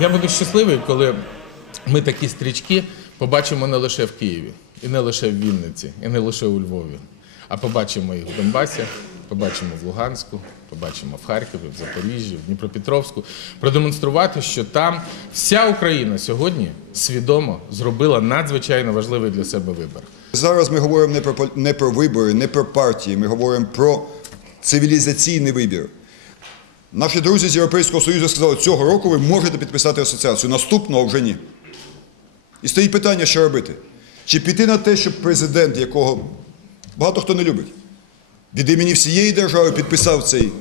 Я буду щасливий, коли ми такі стрічки побачимо не лише в Києві, і не лише в Вінниці, і не лише у Львові, а побачимо їх в Донбасі, побачимо в Луганську, побачимо в Харкові, в Запоріжжі, в Дніпропетровську. Продемонструвати, що там вся Україна сьогодні свідомо зробила надзвичайно важливий для себе вибір. Зараз ми говоримо не про не про вибори, не про партії. Ми говоримо про цивілізаційний вибір. Наші друзі з Європейського Союзу сказали, цього року ви можете підписати асоціацію, наступного вже ні. І стоїть питання, що робити. Чи піти на те, щоб президент, якого багато хто не любить, від імені всієї держави підписав цей,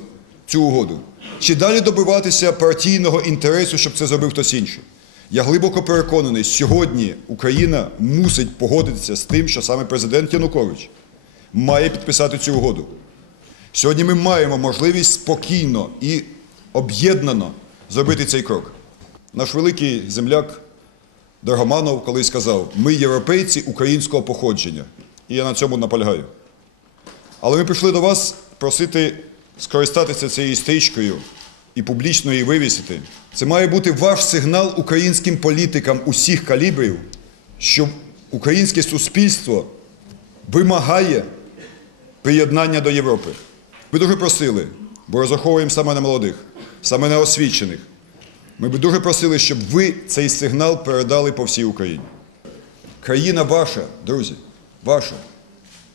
цю угоду, чи далі добиватися партійного інтересу, щоб це зробив хтось інший. Я глибоко переконаний, сьогодні Україна мусить погодитися з тим, що саме президент Янукович має підписати цю угоду. Сьогодні ми маємо можливість спокійно і об'єднано зробити цей крок. Наш великий земляк Драгоманов колись сказав: ми європейці українського походження. І я на цьому наполягаю. Але ми прийшли до вас просити скористатися цією стрічкою і публічно її вивісити. Це має бути ваш сигнал українським політикам усіх калібрів, що українське суспільство вимагає приєднання до Європи. Ми дуже просили, бо розраховуємо саме на молодих, саме на освічених. Ми би дуже просили, щоб ви цей сигнал передали по всій Україні. Країна ваша, друзі, ваша.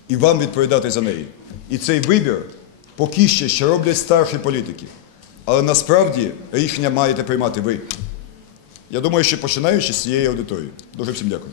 І вам відповідати за неї. І цей вибір поки ще ще роблять старші політики. Але насправді рішення маєте приймати ви. Я думаю, що починаючи з цієї аудиторії. Дуже всім дякую.